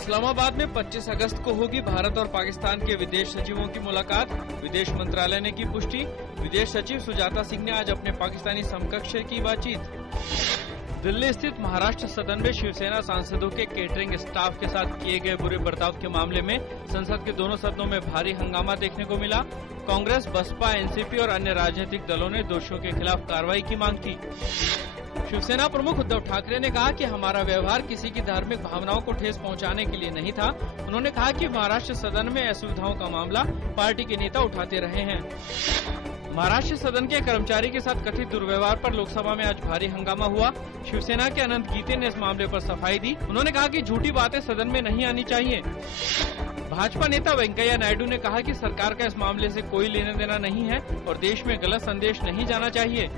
इस्लामाबाद में 25 अगस्त को होगी भारत और पाकिस्तान के विदेश सचिवों की मुलाकात। विदेश मंत्रालय ने की पुष्टि। विदेश सचिव सुजाता सिंह ने आज अपने पाकिस्तानी समकक्ष से की बातचीत। दिल्ली स्थित महाराष्ट्र सदन में शिवसेना सांसदों के केटरिंग स्टाफ के साथ किए गए बुरे बर्ताव के मामले में संसद के दोनों सदनों में भारी हंगामा देखने को मिला। कांग्रेस, बसपा, एनसीपी और अन्य राजनीतिक दलों ने दोषियों के खिलाफ कार्रवाई की मांग की। शिवसेना प्रमुख उद्धव ठाकरे ने कहा कि हमारा व्यवहार किसी की धार्मिक भावनाओं को ठेस पहुंचाने के लिए नहीं था। उन्होंने कहा कि महाराष्ट्र सदन में असुविधाओं का मामला पार्टी के नेता उठाते रहे हैं। महाराष्ट्र सदन के कर्मचारी के साथ कथित दुर्व्यवहार पर लोकसभा में आज भारी हंगामा हुआ। शिवसेना के अनंत गीते ने इस मामले पर सफाई दी। उन्होंने कहा कि झूठी बातें सदन में नहीं आनी चाहिए। भाजपा नेता वेंकैया नायडू ने कहा कि सरकार का इस मामले से कोई लेना देना नहीं है और देश में गलत संदेश नहीं जाना चाहिए।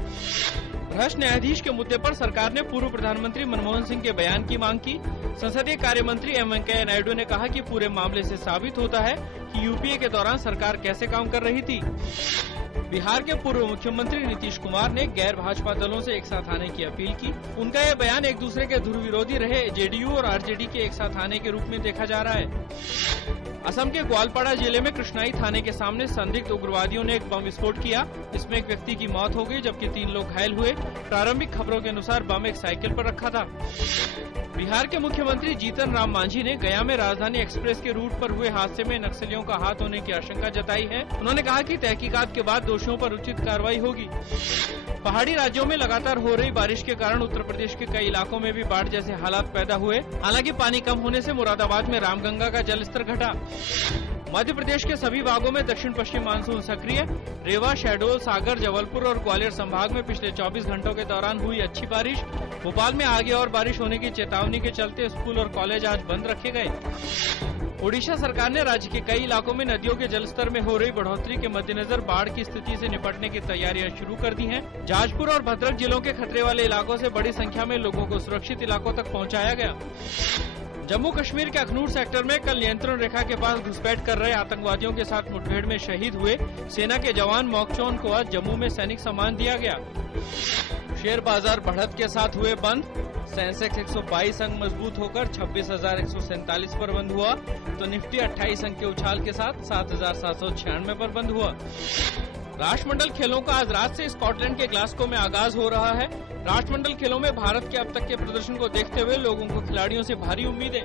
भ्रष्ट न्यायाधीश के मुद्दे पर सरकार ने पूर्व प्रधानमंत्री मनमोहन सिंह के बयान की मांग की। संसदीय कार्य मंत्री एम वेंकैया नायडू ने कहा कि पूरे मामले से साबित होता है कि यूपीए के दौरान सरकार कैसे काम कर रही थी। बिहार के पूर्व मुख्यमंत्री नीतीश कुमार ने गैर भाजपा दलों से एक साथ आने की अपील की। उनका यह बयान एक दूसरे के ध्रुव विरोधी रहे जेडीयू और आरजेडी के एक साथ आने के रूप में देखा जा रहा है। असम के ग्वालपाड़ा जिले में कृष्णाई थाने के सामने संदिग्ध उग्रवादियों ने एक बम विस्फोट किया। इसमें एक व्यक्ति की मौत हो गई जबकि 3 लोग घायल हुए। प्रारंभिक खबरों के अनुसार बम एक साइकिल पर रखा था। बिहार के मुख्यमंत्री जीतन राम मांझी ने गया में राजधानी एक्सप्रेस के रूट पर हुए हादसे में नक्सलियों का हाथ होने की आशंका जताई है। उन्होंने कहा कि तहकीकात के बाद दोषियों पर उचित कार्रवाई होगी। पहाड़ी राज्यों में लगातार हो रही बारिश के कारण उत्तर प्रदेश के कई इलाकों में भी बाढ़ जैसे हालात पैदा हुए। हालांकि पानी कम होने से मुरादाबाद में रामगंगा का जलस्तर घटा। मध्य प्रदेश के सभी भागों में दक्षिण पश्चिम मानसून सक्रिय। रेवा, शहडोल, सागर, जबलपुर और ग्वालियर संभाग में पिछले 24 घंटों के दौरान हुई अच्छी बारिश। भोपाल में आगे और बारिश होने की चेतावनी के चलते स्कूल और कॉलेज आज बंद रखे गए। ओडिशा सरकार ने राज्य के कई इलाकों में नदियों के जलस्तर में हो रही बढ़ोतरी के मद्देनजर बाढ़ की स्थिति से निपटने की तैयारियां शुरू कर दी हैं। जाजपुर और भद्रक जिलों के खतरे वाले इलाकों से बड़ी संख्या में लोगों को सुरक्षित इलाकों तक पहुंचाया गया। जम्मू कश्मीर के अखनूर सेक्टर में कल नियंत्रण रेखा के पास घुसपैठ कर रहे आतंकवादियों के साथ मुठभेड़ में शहीद हुए सेना के जवान मोकचौन को आज जम्मू में सैनिक सम्मान दिया गया। शेयर बाजार बढ़त के साथ हुए बंद। सेंसेक्स 122 अंक मजबूत होकर 26,147 पर बंद हुआ तो निफ्टी 28 अंक के उछाल के साथ 7,796 पर बंद हुआ। राष्ट्रमंडल खेलों का आज रात से स्कॉटलैंड के ग्लासगो में आगाज हो रहा है। राष्ट्रमंडल खेलों में भारत के अब तक के प्रदर्शन को देखते हुए लोगों को खिलाड़ियों से भारी उम्मीदें।